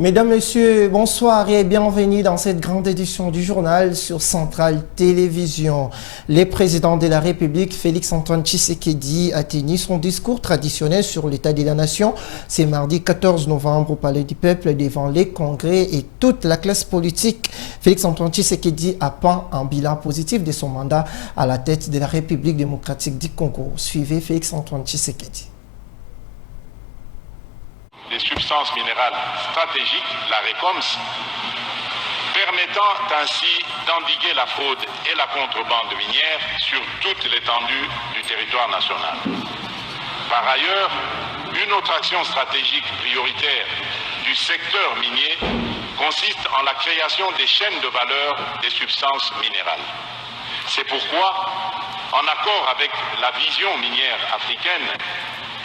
Mesdames, Messieurs, bonsoir et bienvenue dans cette grande édition du journal sur Centrale Télévision. Le président de la République, Félix-Antoine Tshisekedi, a tenu son discours traditionnel sur l'état de la nation. C'est mardi 14 novembre au Palais du Peuple devant les congrès et toute la classe politique. Félix-Antoine Tshisekedi a peint un bilan positif de son mandat à la tête de la République démocratique du Congo. Suivez Félix-Antoine Tshisekedi. Des substances minérales stratégiques, la RECOMS, permettant ainsi d'endiguer la fraude et la contrebande minière sur toute l'étendue du territoire national. Par ailleurs, une autre action stratégique prioritaire du secteur minier consiste en la création des chaînes de valeur des substances minérales. C'est pourquoi, en accord avec la vision minière africaine,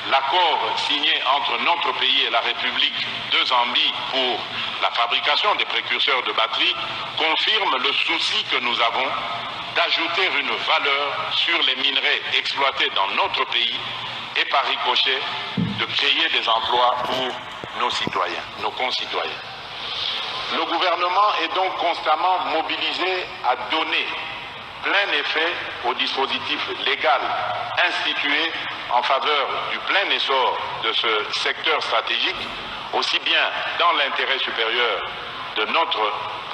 l'accord signé entre notre pays et la République de Zambie pour la fabrication des précurseurs de batteries confirme le souci que nous avons d'ajouter une valeur sur les minerais exploités dans notre pays et par ricochet de créer des emplois pour nos citoyens, nos concitoyens. Le gouvernement est donc constamment mobilisé à donner plein effet au dispositif légal institué en faveur du plein essor de ce secteur stratégique, aussi bien dans l'intérêt supérieur de notre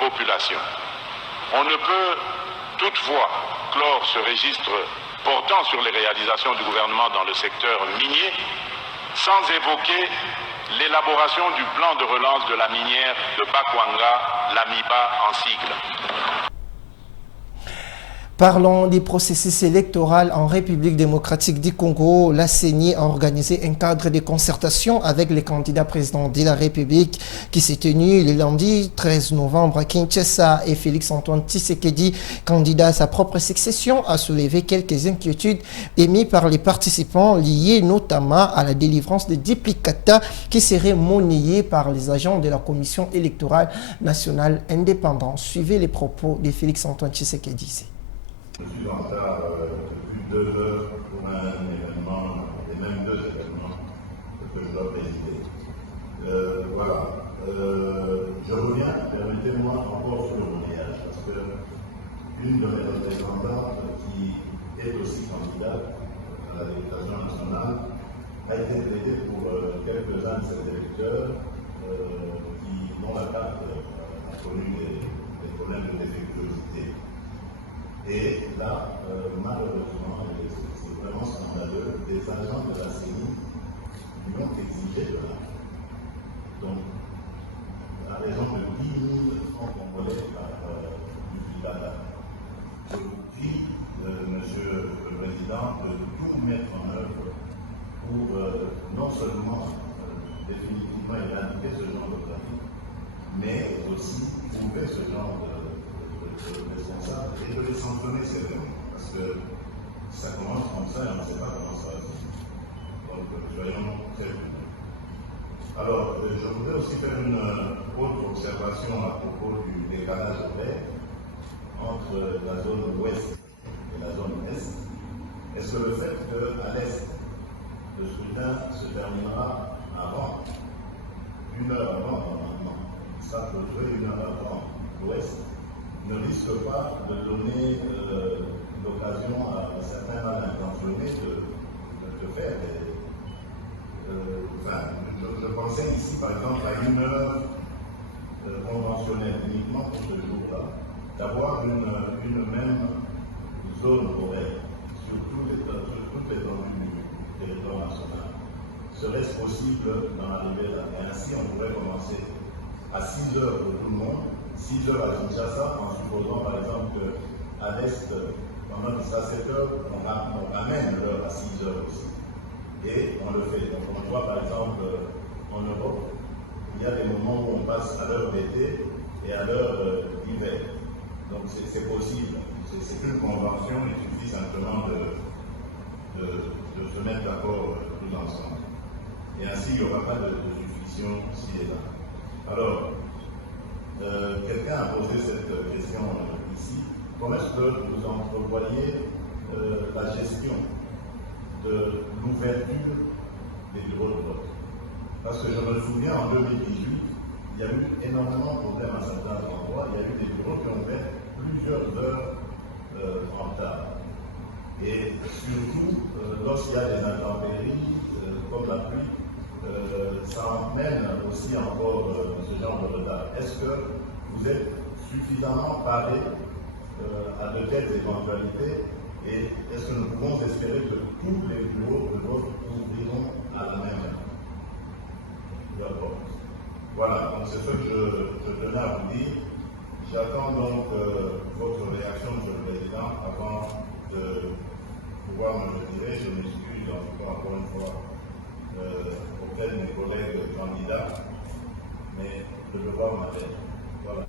population. On ne peut toutefois clore ce registre portant sur les réalisations du gouvernement dans le secteur minier sans évoquer l'élaboration du plan de relance de la minière de Bakwanga, l'AMIBA en sigle. Parlons des processus électoraux en République démocratique du Congo. La CENI a organisé un cadre de concertation avec les candidats présidents de la République qui s'est tenu le lundi 13 novembre à Kinshasa et Félix-Antoine Tshisekedi, candidat à sa propre succession, a soulevé quelques inquiétudes émises par les participants liées notamment à la délivrance de duplicata qui seraient monnayés par les agents de la Commission électorale nationale indépendante. Suivez les propos de Félix-Antoine Tshisekedi. Je suis en retard depuis 2 heures pour un événement, et même 2 événements que je dois présider. Voilà. Je reviens, permettez-moi encore sur le monnayage, parce que une de mes représentantes, qui est aussi candidate à la députation nationale, a été traitée pour quelques-uns de ses électeurs dont la carte a connu des problèmes de défectuosité. Et là, malheureusement, c'est vraiment scandaleux, des agents de la CENI lui ont exigé de l'argent. Donc, à raison de 10 000 francs congolais par duplicata. Je vous prie, Monsieur le Président, de tout mettre en œuvre pour non seulement définitivement éradiquer ce genre de pratique, mais aussi trouver ce genre de responsable et de les sanctionner sévèrement, parce que ça commence comme ça et on ne sait pas comment ça va finir. Donc, soyons très prudents. Alors, je voudrais aussi faire une autre observation à propos du décalage horaire entre la zone ouest et la zone est. Est-ce que le fait qu'à l'est, le scrutin se terminera avant, 1 heure avant, normalement, ça peut jouer 1 heure avant l'ouest, ne risque pas de donner l'occasion à certains mal intentionnés de faire je pensais ici par exemple à 1 heure conventionnelle uniquement pour ce jour-là, d'avoir une même zone horaire sur toute l'étendue du territoire national. Serait-ce possible d'en arriver là? Et ainsi on pourrait commencer à 6 heures pour tout le monde, 6 heures à Kinshasa, en supposant par exemple qu'à l'Est, pendant jusqu'à 7 heures, on ramène l'heure à 6 heures aussi. Et on le fait. Donc on voit par exemple en Europe, il y a des moments où on passe à l'heure d'été et à l'heure d'hiver. Donc c'est possible. C'est une convention, il suffit simplement de se mettre d'accord tous ensemble. Et ainsi, il n'y aura pas de suspicion ci et là. Alors, quelqu'un a posé cette question ici. Comment est-ce que vous entrevoyez la gestion de l'ouverture des bureaux de vote? Parce que je me souviens en 2018, il y a eu énormément de problèmes à certains endroits. Il y a eu des bureaux qui ont fait plusieurs heures en retard. Et surtout, lorsqu'il y a des intempéries, comme la pluie, ça emmène aussi encore ce genre de retard. Est-ce que vous êtes suffisamment paré à de telles éventualités et est-ce que nous pouvons espérer que tous les bureaux de l'autre ouvriront à la même heure? Voilà, donc c'est ce que je tenais à vous dire. J'attends donc votre réaction, Monsieur le Président, avant de pouvoir me retirer. Je m'excuse encore une fois auprès de mes collègues candidats, mais le devoir m'appelle. Voilà.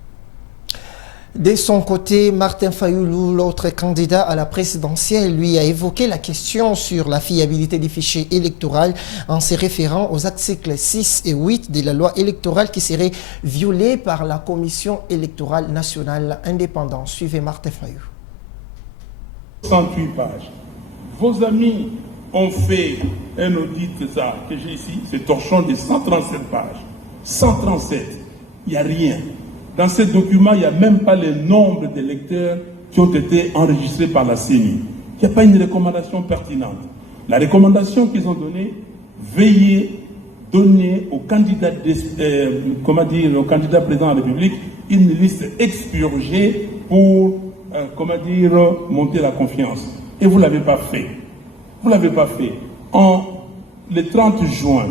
De son côté, Martin Fayoulou, l'autre candidat à la présidentielle, lui a évoqué la question sur la fiabilité des fichiers électoraux en se référant aux articles 6 et 8 de la loi électorale qui seraient violés par la Commission électorale nationale indépendante. Suivez Martin Fayoulou. 108 pages. Vos amis ont fait un audit ça que j'ai ici, c'est torchon de 137 pages. 137, il n'y a rien. Dans ces documents, il n'y a même pas le nombre d'électeurs qui ont été enregistrés par la CENI. Il n'y a pas une recommandation pertinente. La recommandation qu'ils ont donnée, veillez donner au candidat, au candidat président de la République une liste expurgée pour, monter la confiance. Et vous ne l'avez pas fait. Vous ne l'avez pas fait. Le 30 juin,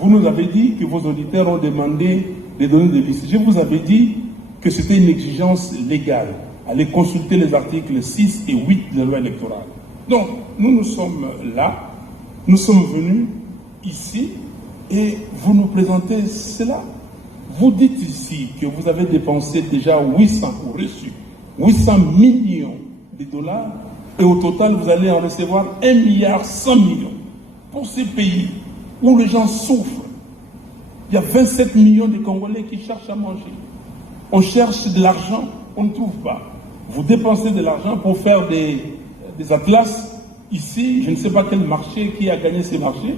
vous nous avez dit que vos auditeurs ont demandé les données de liste. Je vous avais dit que c'était une exigence légale. Allez consulter les articles 6 et 8 de la loi électorale. Donc, nous sommes là, nous sommes venus ici et vous nous présentez cela. Vous dites ici que vous avez dépensé déjà 800 ou reçu 800 millions de dollars et au total vous allez en recevoir 1,1 milliard pour ces pays où les gens souffrent. Il y a 27 millions de Congolais qui cherchent à manger. On cherche de l'argent, on ne trouve pas. Vous dépensez de l'argent pour faire des atlas. Ici, je ne sais pas quel marché, qui a gagné ces marchés,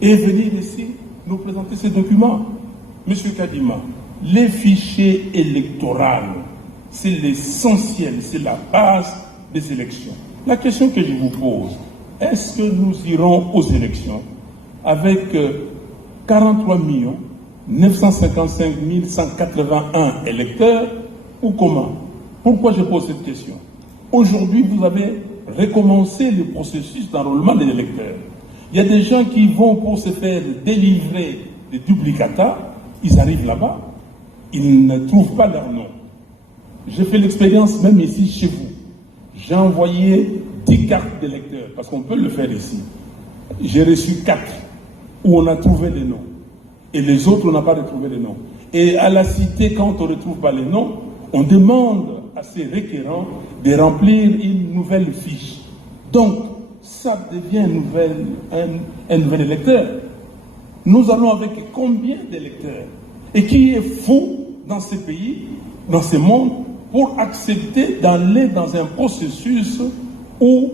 et venir ici nous présenter ces documents. Monsieur Kadima, les fichiers électoraux, c'est l'essentiel, c'est la base des élections. La question que je vous pose, est-ce que nous irons aux élections avec 43 955 181 électeurs ou comment? Pourquoi je pose cette question? Aujourd'hui, vous avez recommencé le processus d'enrôlement des électeurs. Il y a des gens qui vont pour se faire délivrer des duplicata, ils arrivent là-bas, ils ne trouvent pas leur nom. J'ai fait l'expérience même ici chez vous. J'ai envoyé 10 cartes d'électeurs, parce qu'on peut le faire ici. J'ai reçu 4 où on a trouvé les noms. Et les autres, on n'a pas retrouvé les noms. Et à la cité, quand on ne retrouve pas les noms, on demande à ces requérants de remplir une nouvelle fiche. Donc, ça devient un nouvel électeur. Nous allons avec combien d'électeurs? Et qui est fou dans ces pays, dans ce monde, pour accepter d'aller dans un processus où...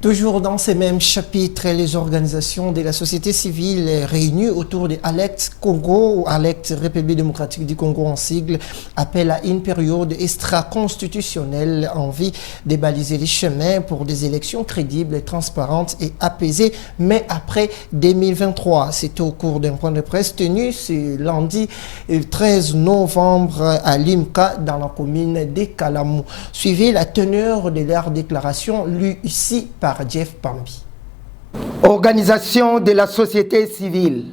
Toujours dans ces mêmes chapitres, les organisations de la société civile réunies autour de ALECT Congo, ou ALECT République démocratique du Congo en sigle, appellent à une période extra-constitutionnelle en vue de baliser les chemins pour des élections crédibles, transparentes et apaisées, mais après 2023. C'était au cours d'un point de presse tenu ce lundi 13 novembre à Limka, dans la commune de Kalamou. Suivez la teneur de leur déclaration lue ici par Jeff Pambi. Organisation de la société civile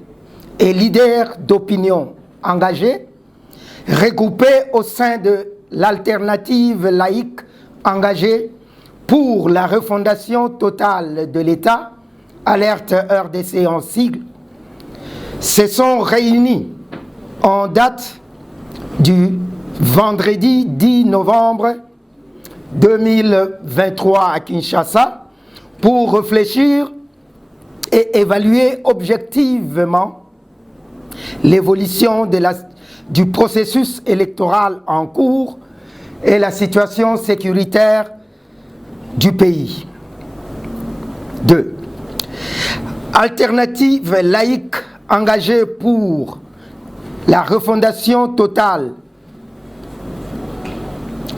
et leaders d'opinion engagés, regroupés au sein de l'alternative laïque engagée pour la refondation totale de l'État, Alerte RDC en sigle, se sont réunis en date du vendredi 10 novembre 2023 à Kinshasa pour réfléchir et évaluer objectivement l'évolution du processus électoral en cours et la situation sécuritaire du pays. 2. Alternative laïque engagée pour La refondation totale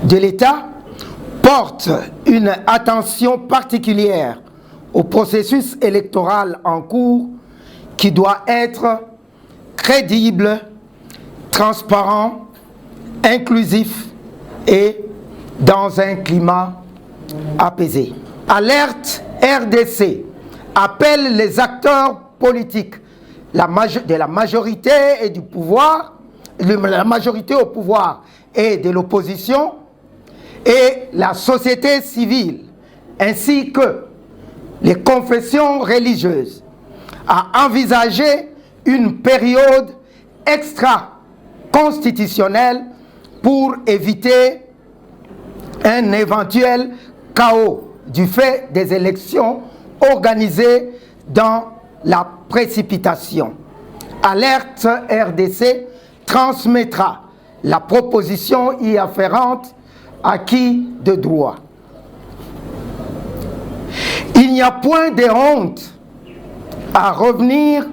de l'État porte une attention particulière au processus électoral en cours qui doit être crédible, transparent, inclusif et dans un climat apaisé. Alerte RDC appelle les acteurs politiques de la majorité et du pouvoir, la majorité au pouvoir et de l'opposition et la société civile ainsi que les confessions religieuses à envisager une période extra-constitutionnelle pour éviter un éventuel chaos du fait des élections organisées dans la précipitation. Alerte RDC transmettra la proposition y afférente acquis de droit. Il n'y a point de honte à revenir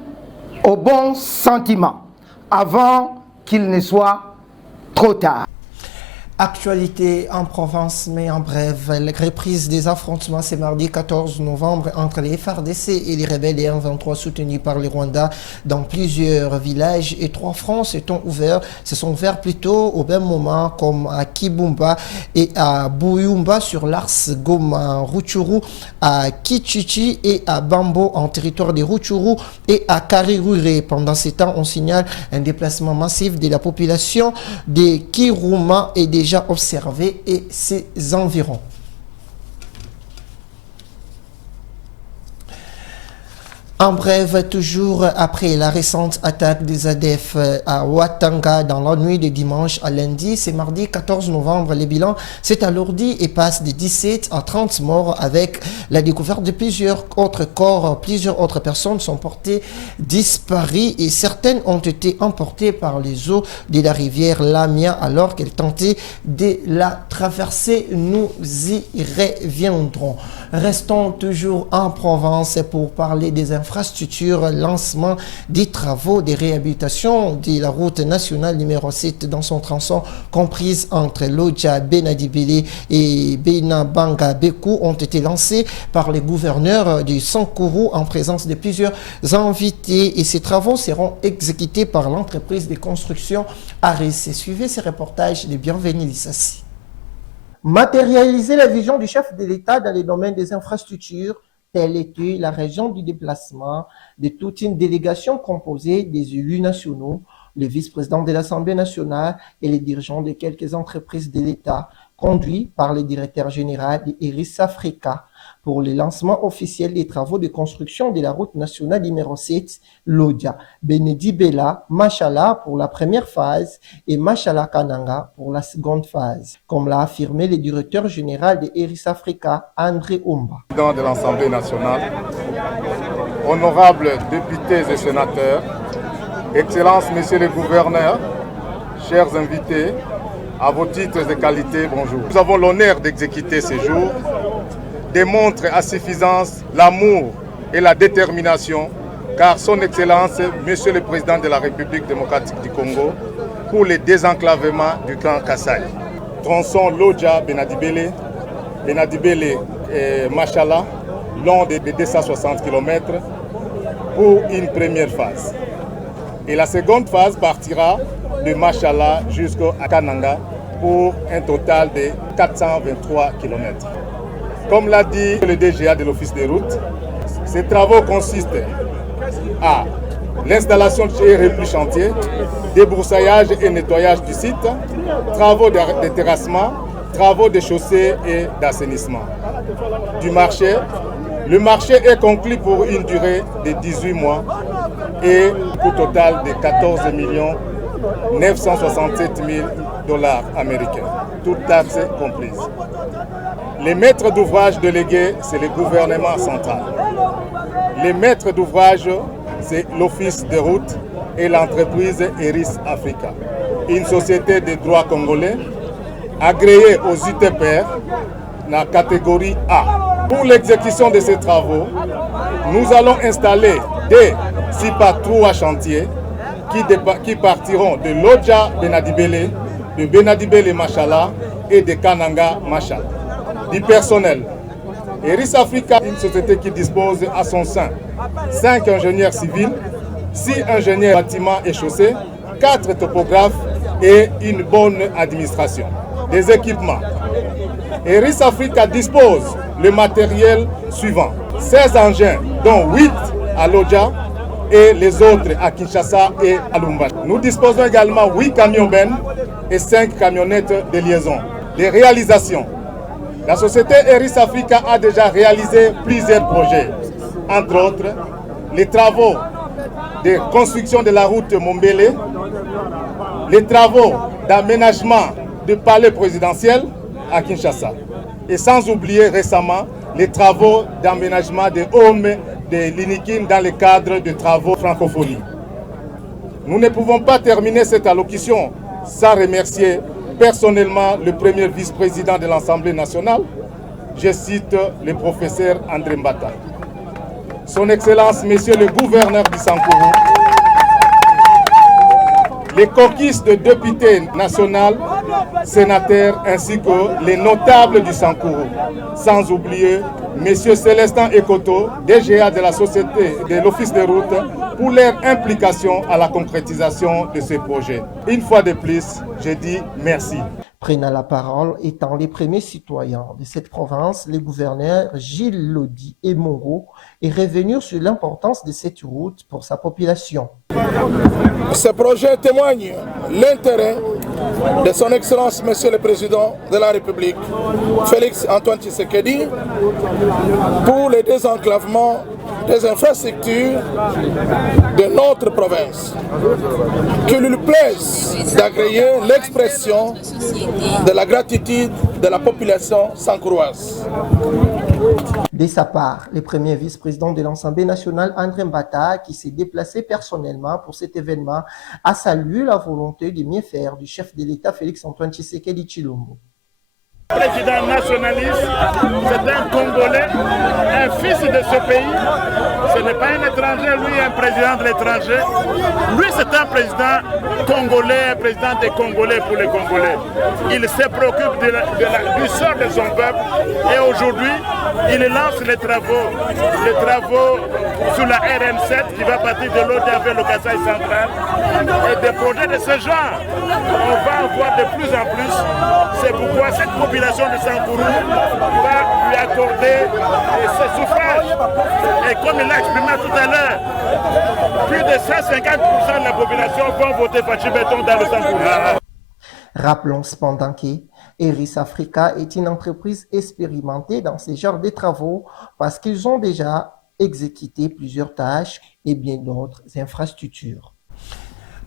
au bon sentiment avant qu'il ne soit trop tard. Actualité en Provence, mais en bref, la reprise des affrontements ce mardi 14 novembre entre les FARDC et les rebelles et M23 soutenus par le Rwanda dans plusieurs villages et 3 fronts se sont ouverts plutôt au même moment comme à Kibumba et à Buyumba sur l'Ars Goma Rutshuru, à Kichichi et à Bambo en territoire des Rutshuru et à Karirure. Pendant ces temps, on signale un déplacement massif de la population des Kiruma et des observé et ses environs. En bref, toujours après la récente attaque des ADF à Ouattanga dans la nuit de dimanche à lundi, c'est mardi 14 novembre, le bilan s'est alourdi et passe de 17 à 30 morts avec la découverte de plusieurs autres corps. Plusieurs autres personnes sont portées disparues et certaines ont été emportées par les eaux de la rivière Lamia alors qu'elles tentaient de la traverser. Nous y reviendrons. Restons toujours en Provence pour parler des infrastructures, lancement des travaux de réhabilitation de la route nationale numéro 7 dans son tronçon comprise entre Lodja, Benadibele et Benabanga Bekou ont été lancés par les gouverneurs du Sankourou en présence de plusieurs invités et ces travaux seront exécutés par l'entreprise de construction Aris. Suivez ces reportages de Bienvenue Lissassi. Matérialiser la vision du chef de l'État dans les domaines des infrastructures, telle était la raison du déplacement de toute une délégation composée des élus nationaux, le vice-président de l'Assemblée nationale et les dirigeants de quelques entreprises de l'État, conduits par le directeur général d'Iris Africa pour le lancement officiel des travaux de construction de la route nationale numéro 7, Lodja, Benedibela, Machala pour la première phase et Machala Kananga pour la seconde phase, comme l'a affirmé le directeur général d'Iris Africa, André Omba. Président de l'Assemblée nationale, honorables députés et sénateurs, Excellences, Messieurs les gouverneurs, chers invités, à vos titres et qualités, bonjour. Nous avons l'honneur d'exécuter ces jours, démontre à suffisance l'amour et la détermination, car son Excellence, Monsieur le Président de la République démocratique du Congo, pour le désenclavement du Grand Kassai. Tronçon Lodja, Benadibele et Machala, long de 260 km pour une première phase. Et la seconde phase partira de Machala jusqu'à Kananga pour un total de 423 km. Comme l'a dit le DGA de l'Office des routes, ces travaux consistent à l'installation de replis chantiers, débroussaillage et nettoyage du site, travaux de terrassement, travaux de chaussée et d'assainissement. Du marché, le marché est conclu pour une durée de 18 mois et un coût total de 14 967 000 $ américains, toutes taxes comprises. Les maîtres d'ouvrage délégués, c'est le gouvernement central. Les maîtres d'ouvrage, c'est l'Office des routes et l'entreprise Iris Africa, une société de droit congolais agréée aux UTPR, la catégorie A. Pour l'exécution de ces travaux, nous allons installer des 6 patrouilles à chantier qui partiront de Lodja Benadibele, de Benadibele Machala et de Kananga Machala. Du personnel. Eris Africa est une société qui dispose à son sein 5 ingénieurs civils, 6 ingénieurs bâtiments et chaussées, 4 topographes et une bonne administration. Des équipements. Eris Africa dispose le matériel suivant. 16 engins, dont 8 à Lodja et les autres à Kinshasa et à Lumbashi. Nous disposons également 8 camions bennes et 5 camionnettes de liaison. Les réalisations. La société Eris Africa a déjà réalisé plusieurs projets, entre autres les travaux de construction de la route Mombele, les travaux d'aménagement du palais présidentiel à Kinshasa et sans oublier récemment les travaux d'aménagement des homes de l'Inikin dans le cadre de travaux francophonie. Nous ne pouvons pas terminer cette allocution sans remercier personnellement le premier vice-président de l'Assemblée nationale, je cite le professeur André Mbata. Son Excellence, Monsieur le gouverneur du Sankourou, les caucus de députés nationaux, sénateurs ainsi que les notables du Sankourou, sans oublier Monsieur Célestin Ekoto, DGA de la société de l'Office des routes, pour leur implication à la concrétisation de ces projets. Une fois de plus, je dis merci. Prenant la parole étant les premiers citoyens de cette province, le gouverneur Gilles Lodi et Mongo est revenu sur l'importance de cette route pour sa population. Ce projet témoigne l'intérêt de son Excellence Monsieur le Président de la République, Félix Antoine Tshisekedi, pour le désenclavement des infrastructures de notre province. Qu'il lui plaise d'agréer l'expression de la gratitude de la population sankouroise. De sa part, le premier vice-président de l'Assemblée nationale, André Mbata, qui s'est déplacé personnellement pour cet événement, a salué la volonté de mieux faire du chef de l'État Félix Antoine Tshisekedi Tshilombo. Président nationaliste, c'est un Congolais, un fils de ce pays. Ce n'est pas un étranger, lui un président de l'étranger. Lui c'est un président congolais, un président des Congolais pour les Congolais. Il se préoccupe du sort de son peuple et aujourd'hui il lance les travaux sur la RN7 qui va partir de l'Odja vers le Kasaï central et des projets de ce genre. On va en voir de plus en plus. C'est pourquoi cette population de Sankourou va lui accorder ce suffrage. Et comme il l'a exprimé tout à l'heure, plus de 150% de la population vont voter Fachi Beton dans le Sankourou. Rappelons cependant que Eris Africa est une entreprise expérimentée dans ce genre de travaux parce qu'ils ont déjà exécuté plusieurs tâches et bien d'autres infrastructures.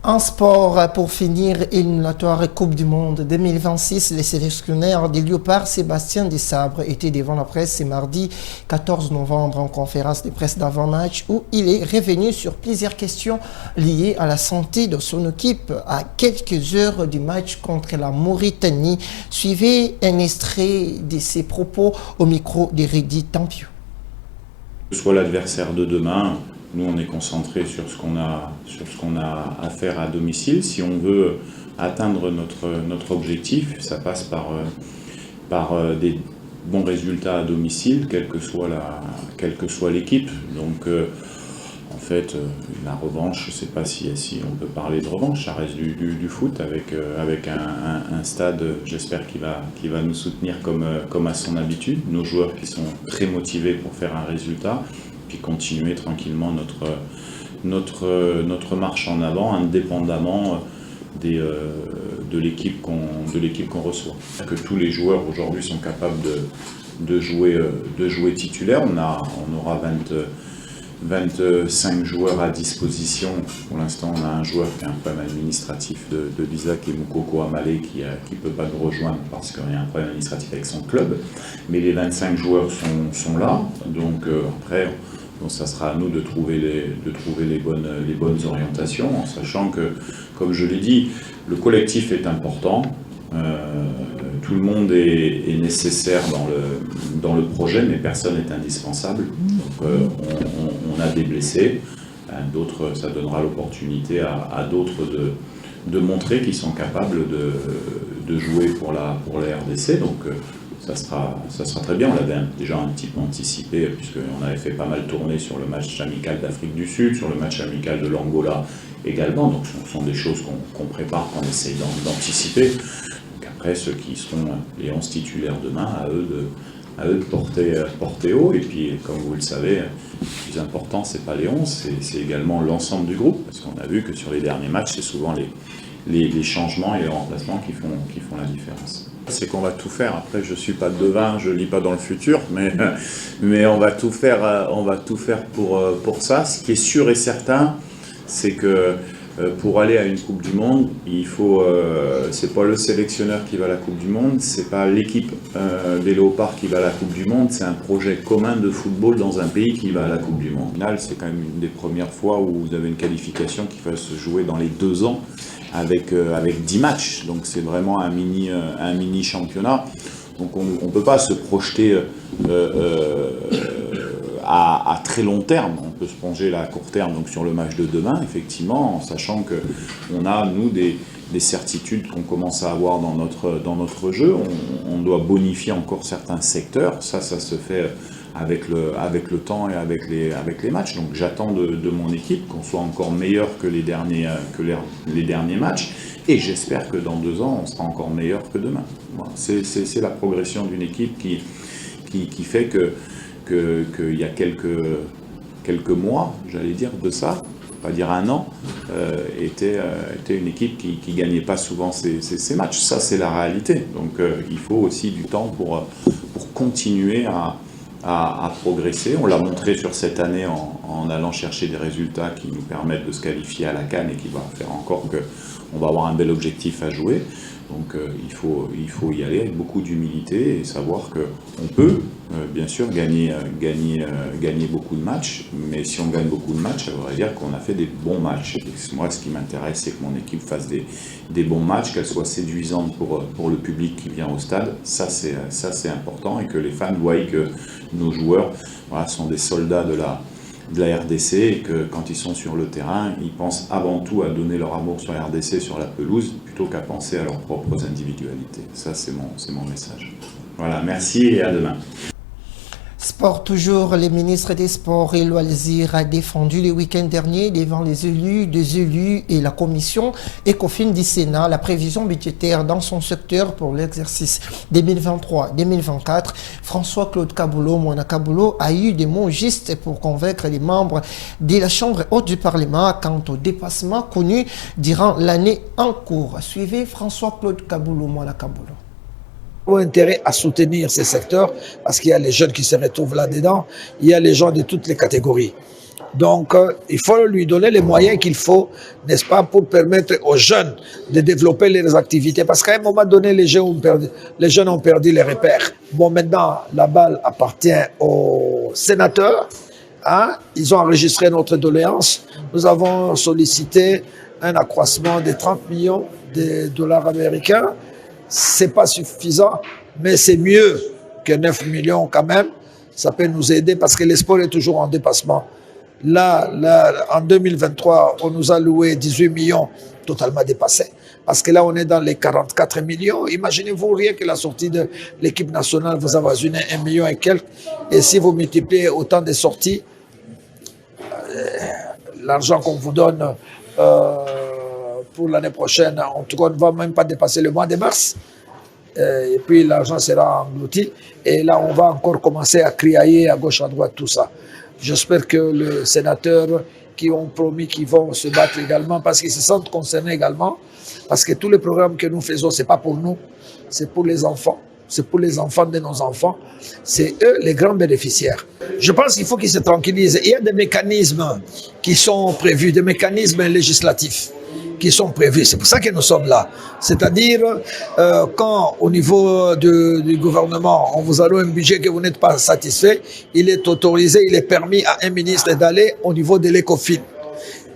En sport, pour finir, éliminatoire Coupe du Monde 2026, les sélectionneurs des Léopards, Sébastien Desabre, étaient devant la presse ce mardi 14 novembre en conférence de presse d'avant-match où il est revenu sur plusieurs questions liées à la santé de son équipe à quelques heures du match contre la Mauritanie. Suivez un extrait de ses propos au micro de Reddy Tampiou. Soit l'adversaire de demain, nous on est concentré sur ce qu'on a à faire à domicile. Si on veut atteindre notre objectif, ça passe par des bons résultats à domicile, quelle que soit l'équipe. Donc en fait, la revanche, je ne sais pas si on peut parler de revanche, ça reste du foot avec un stade, j'espère qu'il va nous soutenir comme à son habitude, nos joueurs qui sont très motivés pour faire un résultat, puis continuer tranquillement notre marche en avant, indépendamment de l'équipe qu'on reçoit. Que tous les joueurs aujourd'hui sont capables de jouer titulaire. On aura 25 joueurs à disposition. Pour l'instant, on a un joueur qui a un problème administratif de visa, qui est Moukoko Amalé, qui ne peut pas nous rejoindre parce qu'il y a un problème administratif avec son club. Mais les 25 joueurs sont là. Donc après, ça sera à nous de trouver les bonnes orientations, en sachant que, comme je l'ai dit, le collectif est important. Tout le monde est nécessaire dans le projet, mais personne n'est indispensable. Donc on a des blessés, d'autres, ça donnera l'opportunité à d'autres de montrer qu'ils sont capables de jouer pour la RDC. Donc ça sera très bien. On l'avait déjà un petit peu anticipé, puisqu'on avait fait pas mal tourner sur le match amical d'Afrique du Sud, sur le match amical de l'Angola également. Donc ce sont des choses qu'on prépare, qu'on essaye d'anticiper. Donc après, ceux qui seront les 11 titulaires demain, à eux de porter haut. Et puis, comme vous le savez, le plus important, c'est pas les 11, c'est également l'ensemble du groupe. Parce qu'on a vu que sur les derniers matchs, c'est souvent les changements et les remplacements qui font la différence. C'est qu'on va tout faire. Après, je suis pas devin, je lis pas dans le futur, mais on va tout faire pour ça. Ce qui est sûr et certain, c'est que pour aller à une Coupe du Monde, il faut. C'est pas le sélectionneur qui va à la Coupe du Monde, c'est pas l'équipe des Léopards qui va à la Coupe du Monde, c'est un projet commun de football dans un pays qui va à la Coupe du Monde. Au final, c'est quand même une des premières fois où vous avez une qualification qui va se jouer dans les 2 ans avec 10 matchs. Donc c'est vraiment un mini championnat. Donc on ne peut pas se projeter à très long terme. On peut se plonger à court terme, donc sur le match de demain, effectivement, en sachant qu'on a, nous, des certitudes qu'on commence à avoir dans notre jeu. On doit bonifier encore certains secteurs. Ça se fait avec le temps et avec les matchs. Donc j'attends de mon équipe qu'on soit encore meilleur que les derniers matchs. Et j'espère que dans 2 ans, on sera encore meilleur que demain. Voilà. C'est la progression d'une équipe qui fait qu'il y a quelques mois, j'allais dire, de ça, pas dire 1 an, était une équipe qui gagnait pas souvent ses matchs. Ça, c'est la réalité. Donc il faut aussi du temps pour continuer à progresser. On l'a montré sur cette année en allant chercher des résultats qui nous permettent de se qualifier à la CAN et qui va faire encore qu'on va avoir un bel objectif à jouer. Donc il faut y aller avec beaucoup d'humilité et savoir qu'on peut bien sûr gagner beaucoup de matchs, mais si on gagne beaucoup de matchs, ça voudrait dire qu'on a fait des bons matchs. Et moi, ce qui m'intéresse, c'est que mon équipe fasse des bons matchs, qu'elle soit séduisante pour le public qui vient au stade. Ça c'est important, et que les fans voient que nos joueurs sont des soldats de la RDC, et que quand ils sont sur le terrain, ils pensent avant tout à donner leur amour sur la RDC, sur la pelouse, plutôt qu'à penser à leurs propres individualités. Ça, c'est mon message. Voilà, merci et à demain. Sport toujours, le ministre des Sports et Loisirs a défendu le week-end dernier devant des élus et la commission ECOFIN du Sénat la prévision budgétaire dans son secteur pour l'exercice 2023-2024. François-Claude Kaboulo, Moana Kaboulo, a eu des mots justes pour convaincre les membres de la Chambre haute du Parlement quant au dépassement connu durant l'année en cours. Suivez François-Claude Kaboulo, Moana Kaboulo. Intérêt à soutenir ces secteurs parce qu'il y a les jeunes qui se retrouvent là-dedans, il y a les gens de toutes les catégories. Donc, il faut lui donner les moyens qu'il faut, n'est-ce pas, pour permettre aux jeunes de développer leurs activités. Parce qu'à un moment donné, les jeunes ont perdu les repères. Bon, maintenant, la balle appartient aux sénateurs. Hein? Ils ont enregistré notre doléance. Nous avons sollicité un accroissement de 30 millions de dollars américains. C'est pas suffisant, mais c'est mieux que 9 millions quand même. Ça peut nous aider parce que le sport est toujours en dépassement. Là, en 2023, on nous a loué 18 millions, totalement dépassé. Parce que là, on est dans les 44 millions. Imaginez-vous rien que la sortie de l'équipe nationale vous avoisine 1 million et quelques. Et si vous multipliez autant de sorties, l'argent qu'on vous donne pour l'année prochaine, en tout cas, on ne va même pas dépasser le mois de mars. Et puis l'argent sera englouti. Et là, on va encore commencer à criailler à gauche, à droite, tout ça. J'espère que les sénateurs qui ont promis qu'ils vont se battre également, parce qu'ils se sentent concernés également, parce que tous les programmes que nous faisons, ce n'est pas pour nous, c'est pour les enfants. C'est pour les enfants de nos enfants. C'est eux les grands bénéficiaires. Je pense qu'il faut qu'ils se tranquillisent. Il y a des mécanismes qui sont prévus, des mécanismes législatifs qui sont prévus. C'est pour ça que nous sommes là. C'est-à-dire, quand au niveau du gouvernement, on vous alloue un budget que vous n'êtes pas satisfait, il est autorisé, il est permis à un ministre d'aller au niveau de l'ECOFIN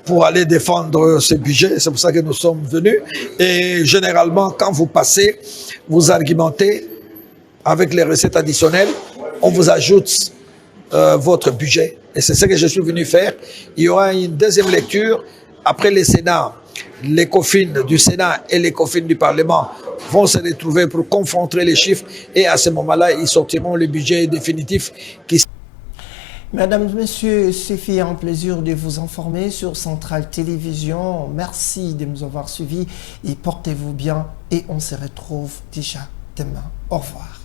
pour aller défendre ce budget. C'est pour ça que nous sommes venus. Et généralement, quand vous passez, vous argumentez avec les recettes additionnelles, on vous ajoute votre budget Et c'est ce que je suis venu faire. Il y aura une deuxième lecture. Après le Sénat, les COFIN du Sénat et les COFIN du Parlement vont se retrouver pour confronter les chiffres. Et à ce moment-là, ils sortiront le budget définitif qui... Mesdames, Messieurs, c'est fait un plaisir de vous informer sur Centrale Télévision. Merci de nous avoir suivis et portez-vous bien et on se retrouve déjà demain. Au revoir.